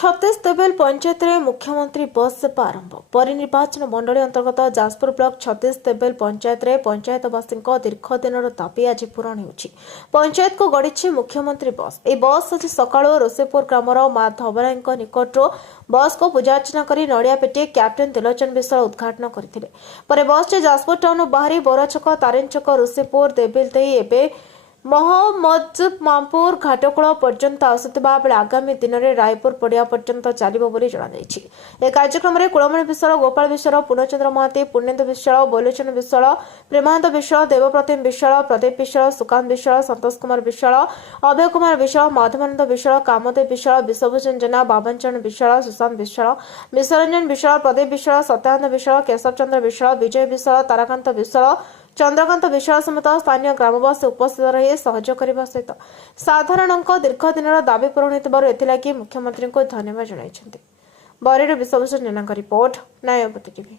छत्तीस देवेल पंचायत रे मुख्यमंत्री बस सेवा आरंभ परिनिर्वाचन मंडली अंतर्गत जाजपुर ब्लॉक छत्तीस देवेल पंचायत रे पंचायतवासी दीर्घ दिन दाबी आज पूरण हो पंचायत को गढ़ी मुख्यमंत्री बस ए बस आज सका रोसेपुर ग्रामर मां धवराई निकटू बस को पूजार्चना कर नड़िया पेटी कैप्टेन तिलोचन विश्वाल उद्घाटन करते बस जाजपुर टाउन बाहरी बोराछक तारेन छक रोसेपुर देवेल दे मोहम्मदपुर घाटकोल पर्यंत आसुवा बेले आगामी दिन में रायपुर पड़िया पर्यंत चलो कार्यक्रम में कुलमणि विश्वाल गोपाल विश्वाल पूर्णचंद्र महाती पुण्येन्दु विश्वाल बोलोचन विश्वाल प्रेमानंद विश्वाल देवप्रतिम विश्वाल प्रदीप विश्वाल सुकांत विश्वाल संतोष कुमार विश्वाल अभय कुमार विश्वाल माधवानंद विश्वाल कामदेव विश्वाल विश्वभूषण जेना बाबनचरण विश्वाल सुशांत विश्वाल विश्वरंजन विश्वाल प्रदीप विश्वाल सत्यानंद विश्वाल केशव चंद्र विश्वाल विजय विश्वाल ताराकांत विश्वाल चंद्रकांत विश्वाल समेत स्थानीय ग्रामवासी उपस्थित रही सहयोग करने सहित साधारण दीर्घ दिन दाबी पूरण होती मुख्यमंत्री को धन्यवाद जनाइछन्ति। बरेर विश्वभूषण जेना रिपोर्ट न्यायपति टीवी।